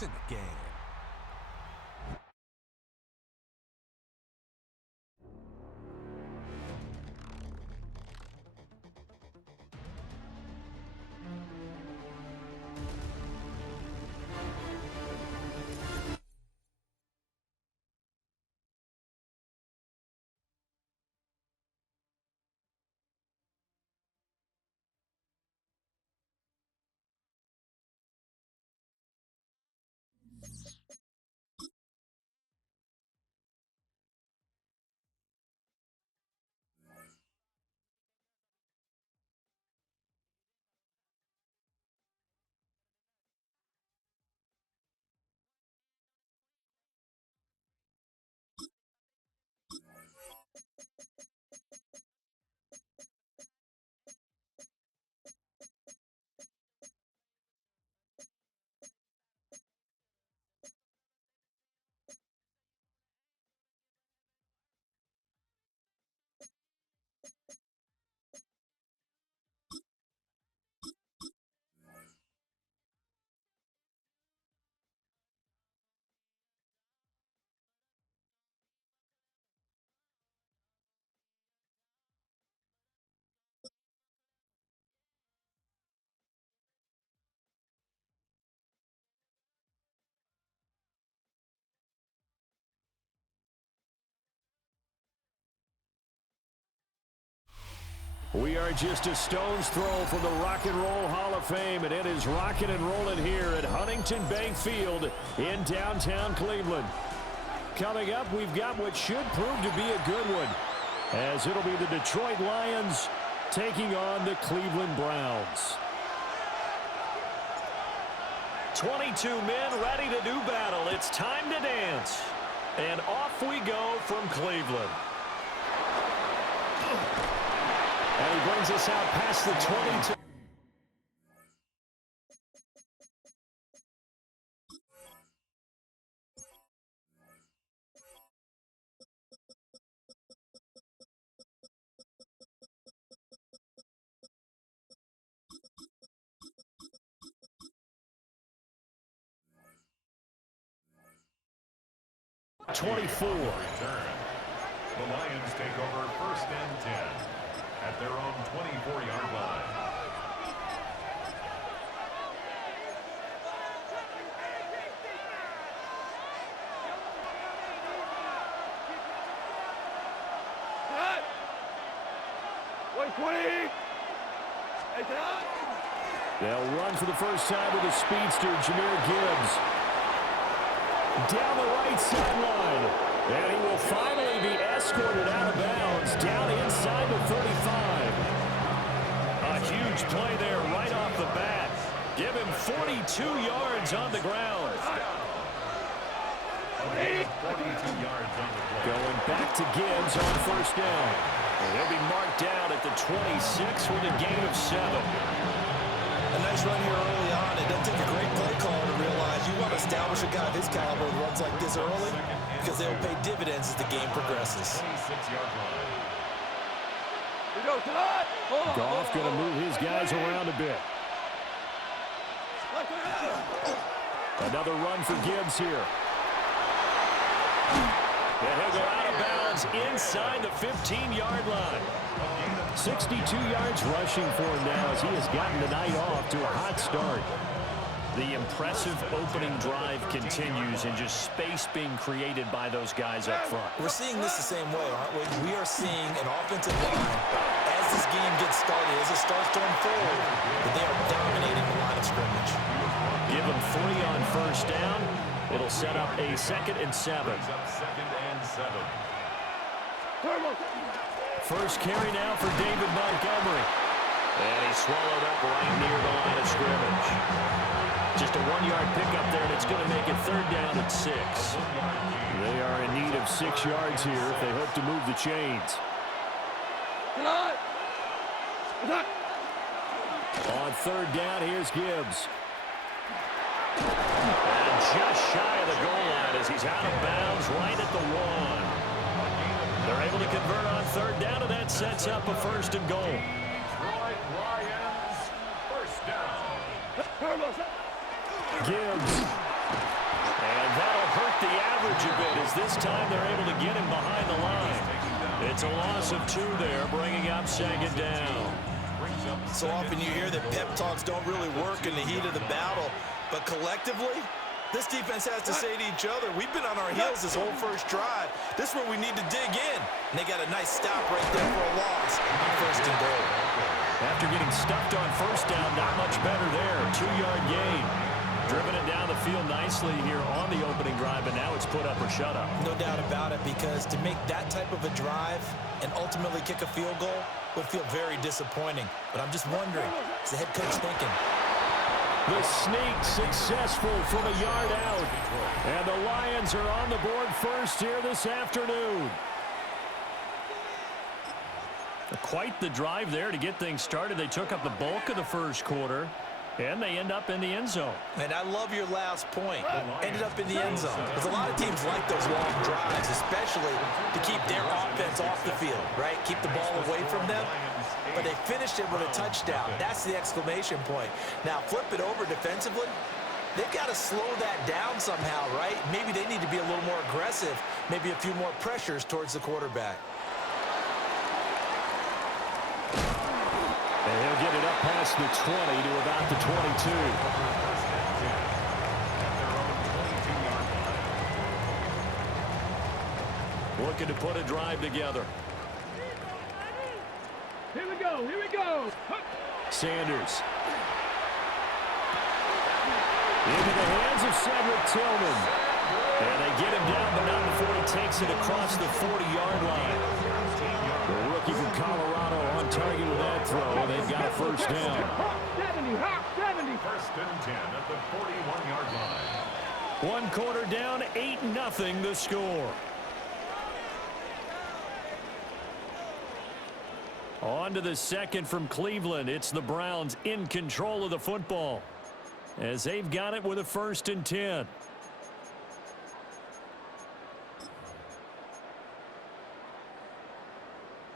points in the game. We are just a stone's throw from the Rock and Roll Hall of Fame, and it is rocking and rolling here at Huntington Bank Field in downtown Cleveland. Coming up, we've got what should prove to be a good one, as it'll be the Detroit Lions taking on the Cleveland Browns. 22 men ready to do battle. It's time to dance. And off we go from Cleveland. And he brings us out past the 22. The Lions take over 1st and 10 at their own 24-yard line. They'll run for the first time with the speedster, Jahmyr Gibbs. Down the right sideline. And he will finally be escorted out of bounds down inside the 35. A huge play there right off the bat. Give him 42 yards on the ground. 42 yards on the play. Going back to Gibbs on 1st down. And he'll be marked down at the 26 with a gain of 7. A nice run here early on. It doesn't take a great play caller to realize you want to establish a guy of his caliber who runs like this early because they will pay dividends as the game progresses. 26-yard line. Goff going to move his guys around a bit. Another run for Gibbs here. And he'll go out of bounds inside the 15-yard line. 62 yards rushing for him now as he has gotten the night off to a hot start. The impressive opening drive continues and just space being created by those guys up front. We're seeing this the same way, aren't we? We are seeing an offensive line as this game gets started, as it starts to unfold, that they are dominating the line of scrimmage. Give them 3 on 1st down. It'll set up a 2nd and 7. First carry now for David Montgomery. And he's swallowed up right near the line of scrimmage. Just a 1-yard pickup there, and it's going to make it 3rd down at 6. They are in need of 6 yards here if they hope to move the chains. On 3rd down, here's Gibbs. And just shy of the goal line as he's out of bounds right at the 1. They're able to convert on 3rd down, and that sets up a 1st and goal. Detroit Lions, 1st down. Gibbs coverage a bit as this time they're able to get him behind the line. It's a loss of 2 there, bringing up 2nd down. So often you hear that pep talks don't really work in the heat of the battle, but collectively, this defense has to say to each other, we've been on our heels this whole first drive. This is where we need to dig in. And they got a nice stop right there for a loss on 1st and goal. After getting stuffed on 1st down, not much better there. 2-yard gain. Driven it down the field nicely here on the opening drive, and now it's put up or shut up. No doubt about it, because to make that type of a drive and ultimately kick a field goal would feel very disappointing. But I'm just wondering, is the head coach thinking? The sneak successful from a yard out. And the Lions are on the board first here this afternoon. Quite the drive there to get things started. They took up the bulk of the first quarter, and they end up in the end zone. And I love your last point. Ended up in the end zone. Because a lot of teams like those long drives, especially to keep their offense off the field, right? Keep the ball away from them. But they finished it with a touchdown. That's the exclamation point. Now, flip it over defensively. They've got to slow that down somehow, right? Maybe they need to be a little more aggressive. Maybe a few more pressures towards the quarterback. And he'll get it up past the 20 to about the 22. Looking to put a drive together. Here we go, here we go. Sanders. Into the hands of Cedric Tillman. And they get him down, but not before he takes it across the 40-yard line. The rookie from Colorado on target with that throw. They've got a 1st down. 70, 70. 1st and 10 at the 41-yard line. 1 quarter down, 8-0 the score. On to the 2nd from Cleveland. It's the Browns in control of the football as they've got it with a 1st and 10.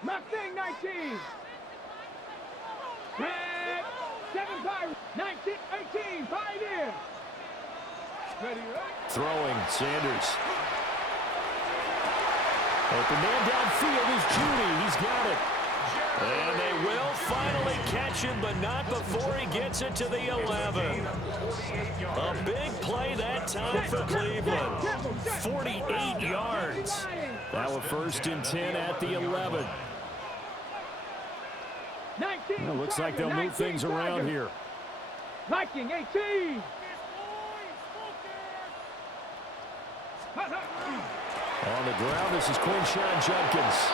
Mustang 19. Red, 7 Pirates. 19, 18, Pioneer. Ready, Throwing, Sanders. Open man downfield is Judy. He's got it. And they will finally catch him, but not before he gets it to the 11. A big play that time for Cleveland. 48 yards. That was 1st and 10 at the 11. 19. Well, looks like they'll move things around here. Viking 18. On the ground, this is Quinshawn Judkins.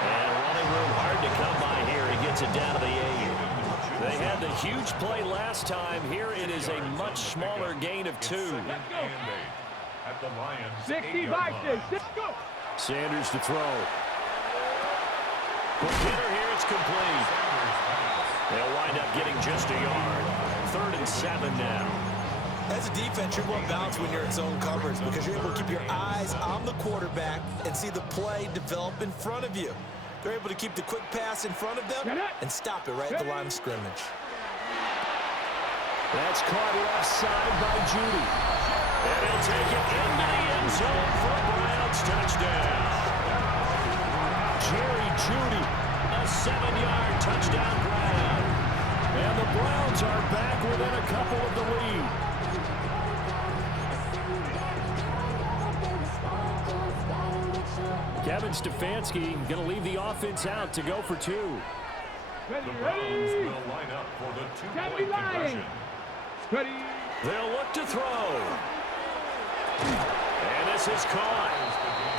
And running room hard to come by here. He gets it down to the 8. They had the huge play last time. Here it is a much smaller gain of 2. At the Lions 60 Vikings. Go. Sanders to throw. The hitter here, it's complete. They'll wind up getting just a yard. 3rd and 7 now. As a defense, you're more balanced when you're in zone coverage because you're able to keep your eyes on the quarterback and see the play develop in front of you. They're able to keep the quick pass in front of them and stop it right at the line of scrimmage. That's caught left side by Judy. And he'll take it into the end zone for a Browns touchdown. Jerry Judy, a 7-yard touchdown grab. And the Browns are back within a couple of the lead. Kevin Stefanski going to leave the offense out to go for 2. Ready, The Browns ready. will line up for the 2-point Tabby Lions. conversion. Ready. They'll look to throw. And this is caught.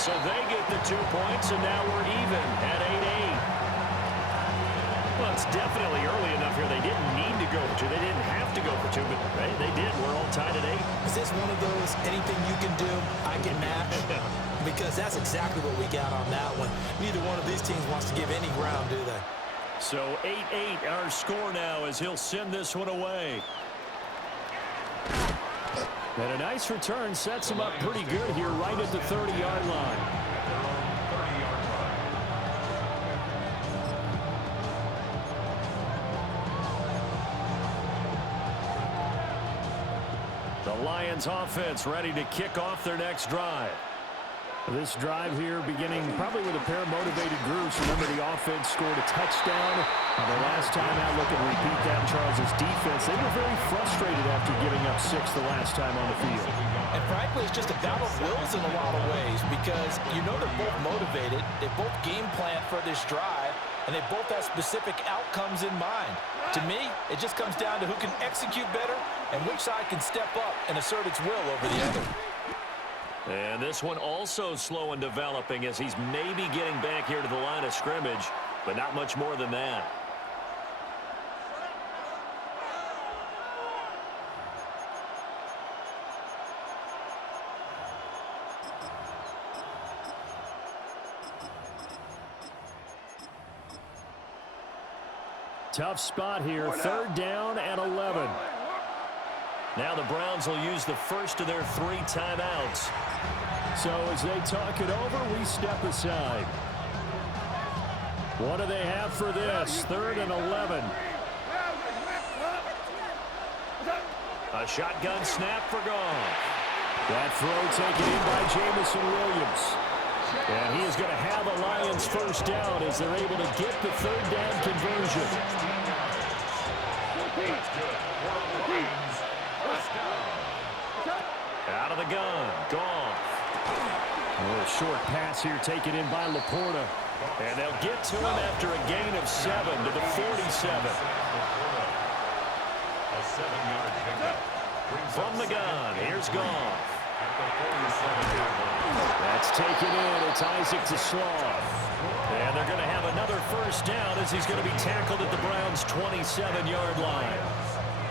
So they get the 2 points, and now we're even at 8-8. Well, it's definitely early enough here. They didn't need to go for 2. They didn't have to go for 2, but they did. We're all tied at 8. Is this one of those anything you can do, I can match? Because that's exactly what we got on that one. Neither one of these teams wants to give any ground, do they? So 8-8 our score now as he'll send this one away. And a nice return sets him up pretty good here right at the 30-yard line. The Lions offense ready to kick off their next drive. This drive here beginning probably with a pair of motivated groups. Remember, the offense scored a touchdown. The last time out, look at repeat that, Charles' defense. They were very frustrated after giving up 6 the last time on the field. And frankly, it's just a battle of wills in a lot of ways because you know they're both motivated. They both game plan for this drive, and they both have specific outcomes in mind. To me, it just comes down to who can execute better and which side can step up and assert its will over the other. And this one also slow and developing as he's maybe getting back here to the line of scrimmage, but not much more than that. Tough spot here, 3rd down and 11. Now the Browns will use the first of their 3 timeouts. So as they talk it over, we step aside. What do they have for this? 3rd and 11. A shotgun snap for Goff. That throw taken in by Jamison Williams. And he is going to have a Lions first down as they're able to get the 3rd down conversion. Out of the gun, Goff. A short pass here taken in by Laporta. And they'll get to him after a gain of 7 to the 47. A 7-yard pickup. From the gun, here's Goff. That's taken in. It's Isaac to Sloth. And they're going to have another first down as he's going to be tackled at the Browns' 27-yard line.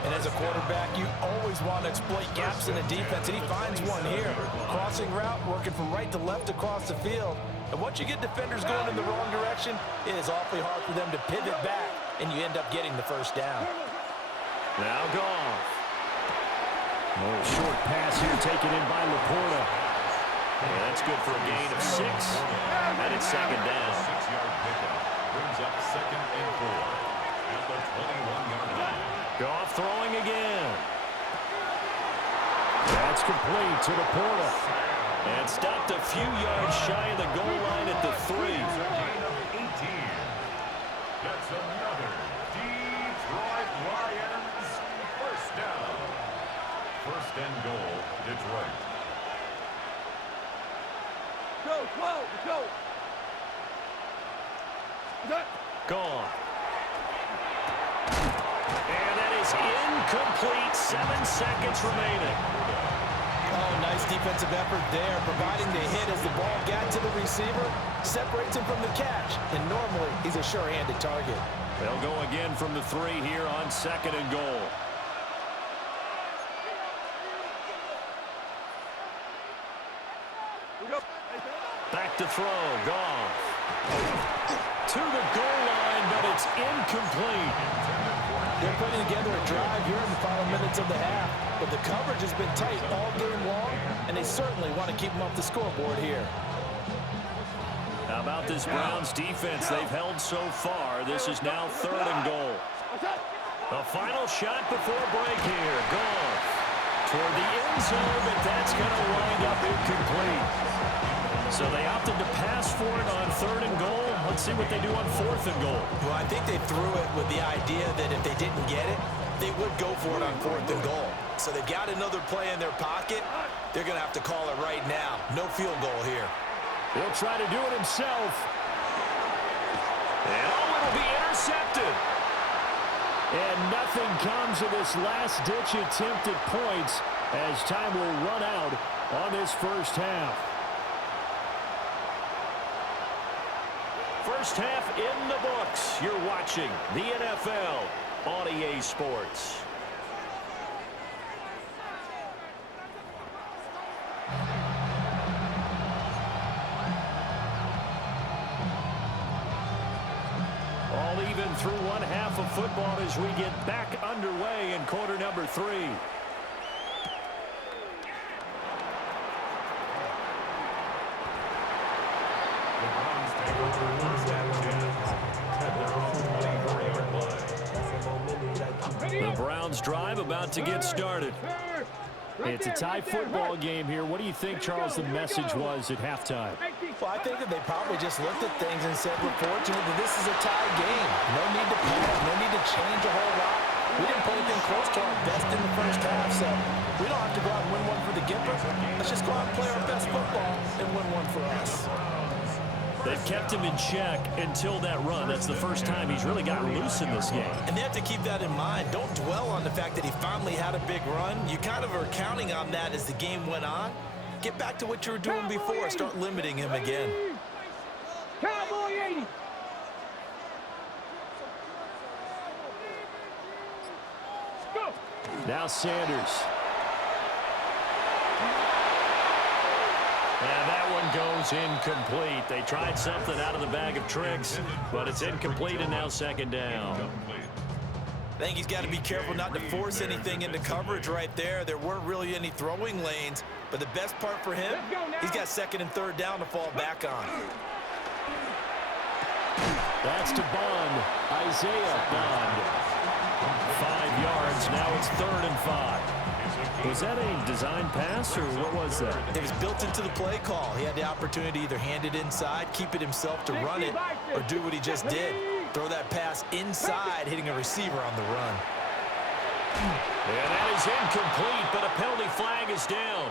And as a quarterback, you always want to exploit gaps in the defense, and he finds one here. Crossing route, working from right to left across the field. And once you get defenders going in the wrong direction, it is awfully hard for them to pivot back, and you end up getting the first down. Now Goff. A short pass here taken in by Laporta. And that's good for a gain of 6. And it's 2nd down. 6-yard pickup brings up 2nd and 4 at the 21-yard line. Goff throwing again. That's complete to Laporta. And stopped a few yards shy of the goal line at the 3. Gain of 18. That's another Detroit Lions first down. 1st and goal, Detroit. Go. Goff. And that is incomplete. 7 seconds remaining. Oh, nice defensive effort there, providing the hit as the ball got to the receiver, separates him from the catch, and normally he's a sure-handed target. They'll go again from the 3 here on 2nd and goal. Back to throw, Goff. To the goal line, but it's incomplete. They're putting together a drive here in the final minutes of the half, but the coverage has been tight all game long, and they certainly want to keep them off the scoreboard here. How about this Browns defense they've held so far? This is now 3rd and goal. The final shot before break here. Goff toward the end zone, but that's going to wind up incomplete. So they opted to pass for it on 3rd and goal. Let's see what they do on 4th and goal. Well, I think they threw it with the idea that if they didn't get it, they would go for it on 4th and goal. So they've got another play in their pocket. They're going to have to call it right now. No field goal here. He'll try to do it himself. And it'll be intercepted. And nothing comes of this last-ditch attempt at points as time will run out on this first half. First half in the books. You're watching the NFL on EA Sports. All even through one half of football as we get back underway in quarter number 3. The Browns drive about to get started. It's a tie football game here. What do you think, Charles, the message was at halftime? Well, I think that they probably just looked at things and said, we're fortunate that this is a tie game. No need to panic, no need to change a whole lot. We didn't play anything close to our best in the first half, so we don't have to go out and win one for the Gipper. Let's just go out and play our best football and win one for us. They've kept him in check until that run. That's the first time he's really gotten loose in this game. And they have to keep that in mind. Don't dwell on the fact that he finally had a big run. You kind of are counting on that as the game went on. Get back to what you were doing before. Start limiting him again. Cowboy 80. Go. Now Sanders. And that one goes incomplete. They tried something out of the bag of tricks, but it's incomplete and now second down. I think he's got to be careful not to force anything into coverage right there. There weren't really any throwing lanes, but the best part for him, he's got second and third down to fall back on. That's to Bond. Isaiah Bond. 5 yards. Now it's 3rd and 5. Was that a design pass, or what was that? It was built into the play call. He had the opportunity to either hand it inside, keep it himself to run it, or do what he just did. Throw that pass inside, hitting a receiver on the run. And that is incomplete, but a penalty flag is down.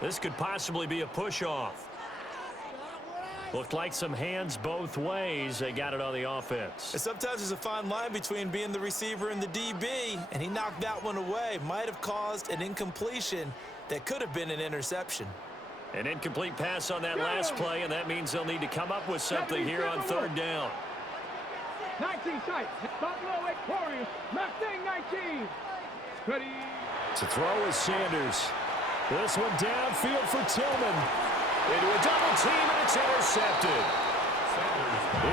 This could possibly be a push-off. Looked like some hands both ways. They got it on the offense. And sometimes there's a fine line between being the receiver and the DB, and he knocked that one away. Might have caused an incompletion that could have been an interception. An incomplete pass on that last play, and that means they'll need to come up with something here on 3rd down. 19 sight. Buffalo 8 Warriors. Mustang 19. Ready. To throw is Sanders. This one downfield for Tillman. Into a double team, and it's intercepted.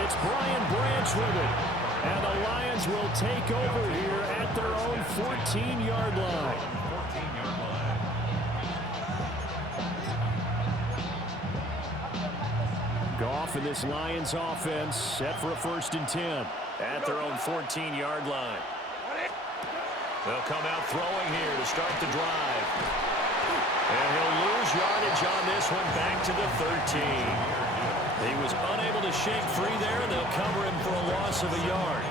It's Brian Branch with it. And the Lions will take over here at their own 14-yard line. Goff and this Lions offense set for a 1st and 10 at their own 14-yard line. They'll come out throwing here to start the drive. And he'll lose yardage on this one back to the 13. He was unable to shake free there, and they'll cover him for a loss of a yard.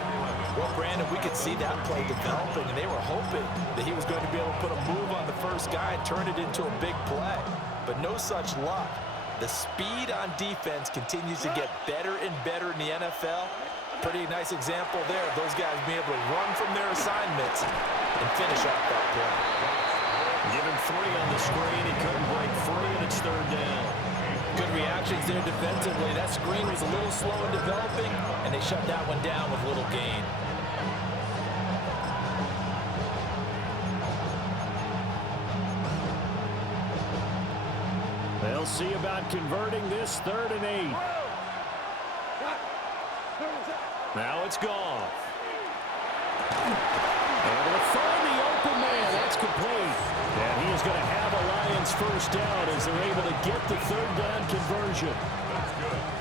Well, Brandon, we could see that play developing, and they were hoping that he was going to be able to put a move on the first guy and turn it into a big play. But no such luck. The speed on defense continues to get better and better in the NFL. Pretty nice example there of those guys being able to run from their assignments and finish off that play. Given 3 on the screen, he couldn't break free, and it's 3rd down. Good reactions there defensively. That screen was a little slow in developing, and they shut that one down with little gain. They'll see about converting this 3rd and 8. Now it's Goff. Able to find the open man. That's complete. And he is going to have a Lions 1st down as they're able to get the 3rd down conversion.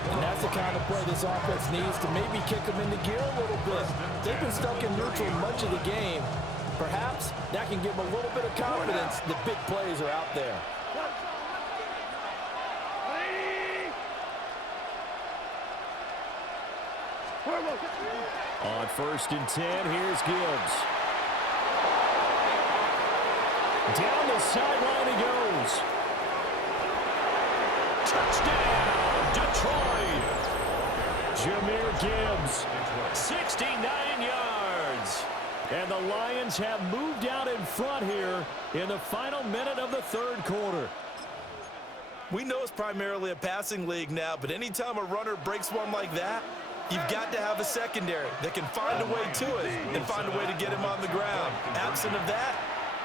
And that's the kind of play this offense needs to maybe kick them into gear a little bit. They've been stuck in neutral much of the game. Perhaps that can give them a little bit of confidence that big plays are out there. On 1st and 10, here's Gibbs. Down the sideline he goes. Touchdown, Detroit. Jahmyr Gibbs, 69 yards. And the Lions have moved out in front here in the final minute of the 3rd quarter. We know it's primarily a passing league now, but anytime a runner breaks one like that, you've got to have a secondary that can find a way to it and find a way to get him on the ground. Absent of that,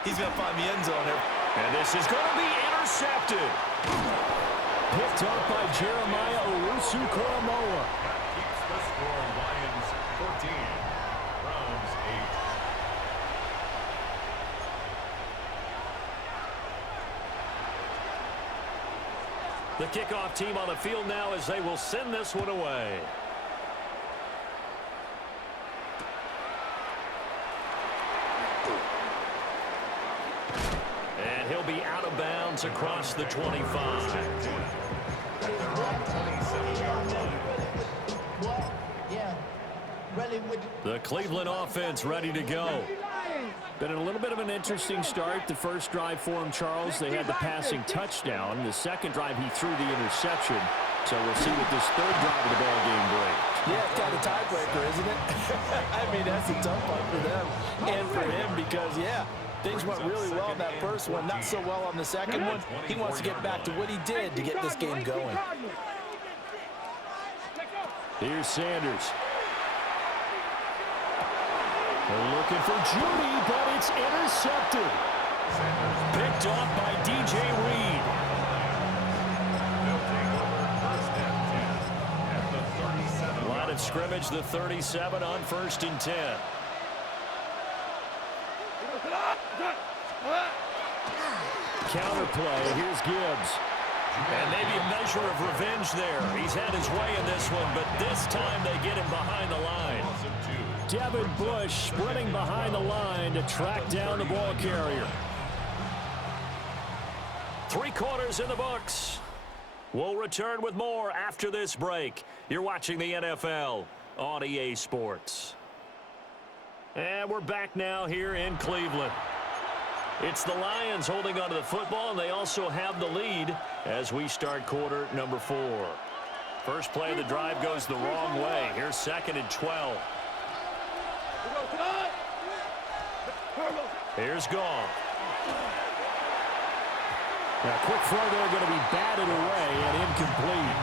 he's going to find the end zone here. And this is going to be intercepted. Picked up by Jeremiah Owusu-Koramoah. Keeps the score. Lions 14, Browns 8. The kickoff team on the field now as they will send this one away. And he'll be out of bounds across the 25. The Cleveland offense ready to go. Been a little bit of an interesting start. The first drive for him, Charles, they had the passing touchdown. The second drive, he threw the interception. So we'll see what this third drive of the ball game brings. Yeah, it's kind of a tiebreaker, isn't it? I mean, that's a tough one for them and for him because, yeah, things went really well in that first one, not so well on the second one. He wants to get back to what he did to get this game going. Here's Sanders. They're looking for Judy, but it's intercepted. Picked off by DJ Reed. Line of scrimmage, the 37 on 1st and 10. Counterplay, here's Gibbs. And maybe a measure of revenge there. He's had his way in this one, but this time they get him behind the line. Devin Bush sprinting behind the line to track down the ball carrier. 3 quarters in the books. We'll return with more after this break. You're watching the NFL on EA Sports. And we're back now here in Cleveland. It's the Lions holding onto the football, and they also have the lead as we start quarter number 4. First play of the drive goes the wrong way. Here's 2nd and 12. Here's Goff. Now, quick throw there going to be batted away and incomplete.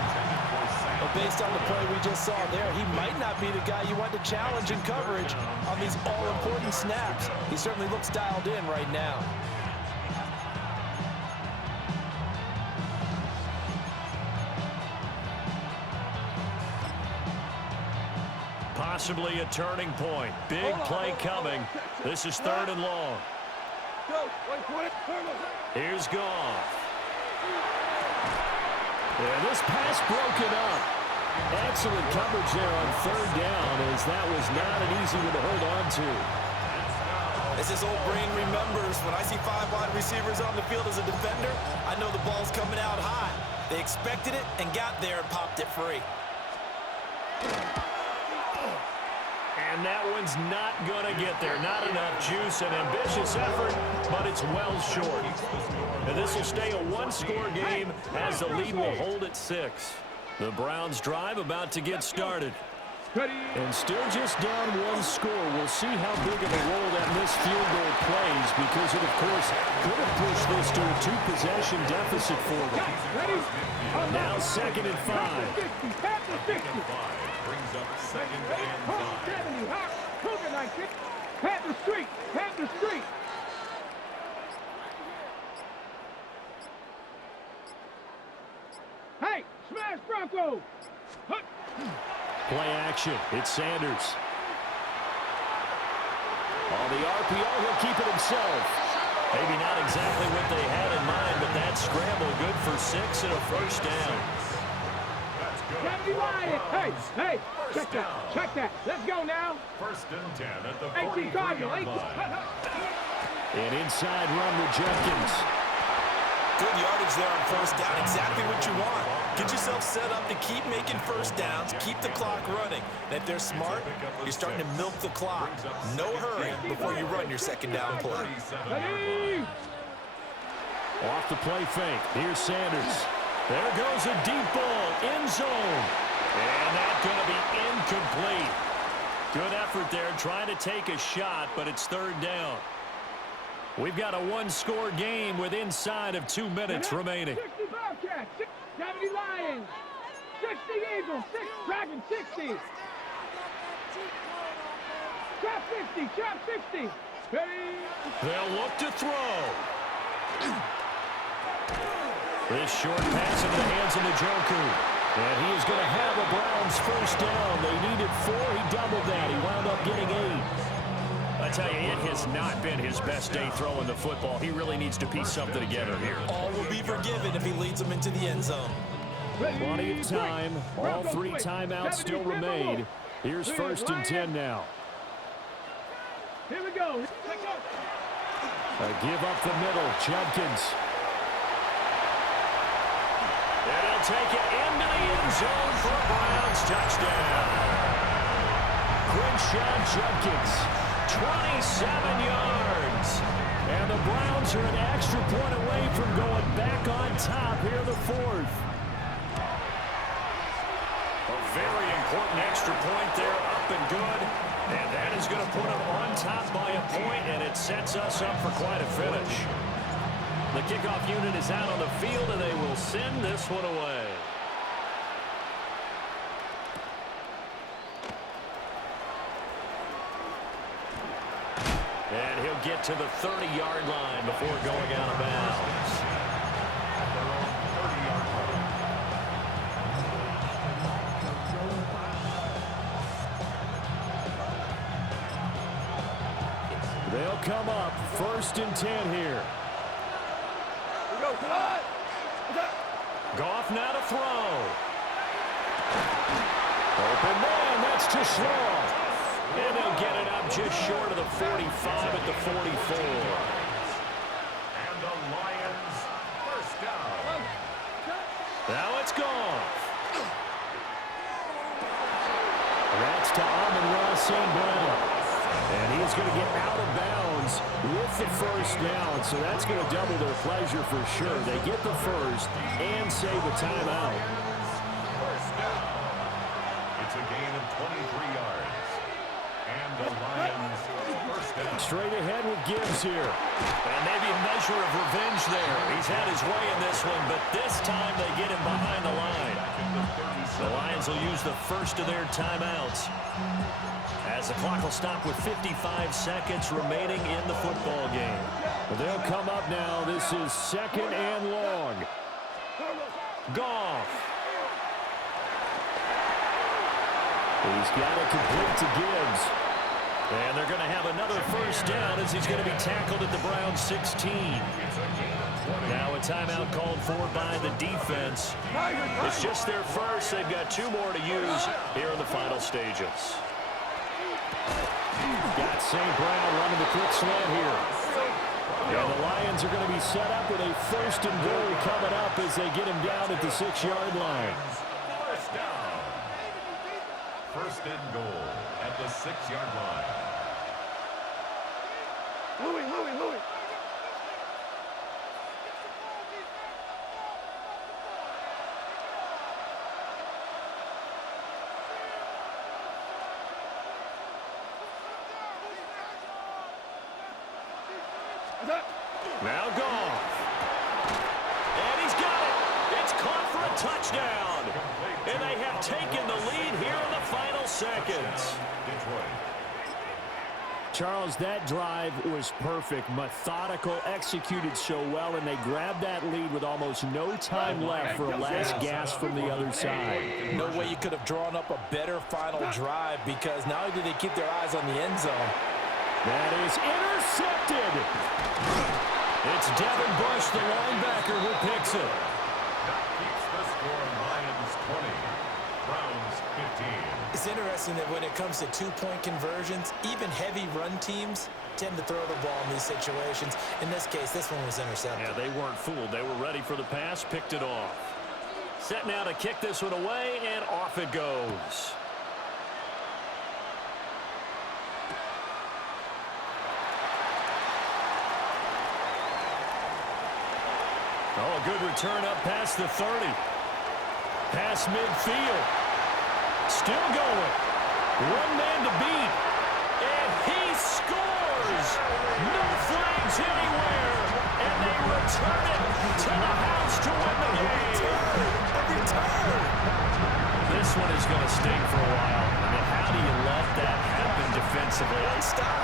But based on the play we just saw there, he might not be the guy you want to challenge in coverage on these all-important snaps. He certainly looks dialed in right now. Possibly a turning point. Big play coming. This is 3rd and long. Here's Goff. And this pass broken up. Excellent coverage there on 3rd down, as that was not an easy one to hold on to. As his old brain remembers, when I see 5 wide receivers on the field as a defender, I know the ball's coming out high. They expected it and got there and popped it free. And that one's not going to get there. Not enough juice, an ambitious effort, but it's well short. And this will stay a 1-score game as the lead will hold at 6. The Browns drive about to get started. And still just down 1 score. We'll see how big of a role that missed field goal plays, because it, of course, could have pushed this to a 2-possession deficit for them. Now 2nd and 5. Brings up 2nd and 5. Panther Street. Panther Street. Hey, smash Bronco. Play action. It's Sanders. On the RPO, he'll keep it himself. Maybe not exactly what they had in mind, but that scramble good for 6 and a 1st down. Hey, check that. Let's go now. 1st and 10 at the 18 43-yard line. An inside run with Jenkins. Good yardage there on 1st down. Exactly what you want. Get yourself set up to keep making 1st downs, keep the clock running. And if they're smart, you're starting to milk the clock. No hurry before you run your 2nd down play. Off the play fake. Here's Sanders. There goes a deep ball, end zone. And that's going to be incomplete. Good effort there, trying to take a shot, but it's 3rd down. We've got a 1-score game with inside of 2 minutes remaining. 60 Bobcats, 70 Lions, 60 Eagles, 6 Dragons, 60. Chop 60, chop 60. Ready? They'll look to throw. This short pass into the hands of Njoku. And he is going to have a Browns 1st down. They needed 4. He doubled that. He wound up getting 8. I tell you, it has not been his best day throwing the football. He really needs to piece something together here. All will be forgiven if he leads them into the end zone. Plenty of time. All 3 timeouts still remain. Here's 1st and 10 now. Here we go. Give up the middle, Judkins. And he'll take it into the end zone for a Browns touchdown. Crenshaw Judkins, 27 yards. And the Browns are an extra point away from going back on top here in the fourth. A very important extra point there, up and good. And that is going to put them on top by a point, and it sets us up for quite a finish. The kickoff unit is out on the field, and they will send this one away. And he'll get to the 30-yard line before going out of bounds. They'll come up 1st and 10 here. Goff now to throw. Open man, that's too slow. And they'll get it up just short of the 45 at the 44. And the Lions first down. Now it's Goff. That's to Amon-Ra St. Brown. And he's going to get out of bounds with the first down, so that's going to double their pleasure for sure. They get the first and save a timeout. First down. It's a gain of 23 yards. And the Lions first down. Straight ahead with Gibbs here. And maybe a measure of revenge there. He's had his way in this one, but this time they get him behind the line. The Lions will use the first of their timeouts, as the clock will stop with 55 seconds remaining in the football game. They'll come up now. This is 2nd and long. Goff. He's got it complete to Gibbs. And they're going to have another first down as he's going to be tackled at the Browns 16. Now a timeout called for by the defense. It's just their first. They've got 2 more to use here in the final stages. Got St. Brown running the quick slant here. And the Lions are going to be set up with a 1st and goal coming up as they get him down at the 6-yard line. First down. 1st and goal at the 6-yard line. Louis. Now Goff. And he's got it. It's caught for a touchdown. And they have taken the lead here in the final seconds. Charles, that drive was perfect. Methodical, executed so well, and they grabbed that lead with almost no time left for a last gasp from the other side. No way you could have drawn up a better final drive, because not only did they keep their eyes on the end zone. That is intercepted. It's Devin Bush, the linebacker, who picks it. That keeps the score. Lions 20, Browns 15. It's interesting that when it comes to 2-point conversions, even heavy run teams tend to throw the ball in these situations. In this case, this one was intercepted. Yeah, they weren't fooled. They were ready for the pass, picked it off. Set now to kick this one away, and off it goes. Oh, a good return up past the 30. Past midfield. Still going. 1 man to beat. And he scores. No flags anywhere. And they return it to the house to win the game. A return. This one is going to sting for a while. I mean, how do you let that happen defensively? One stop.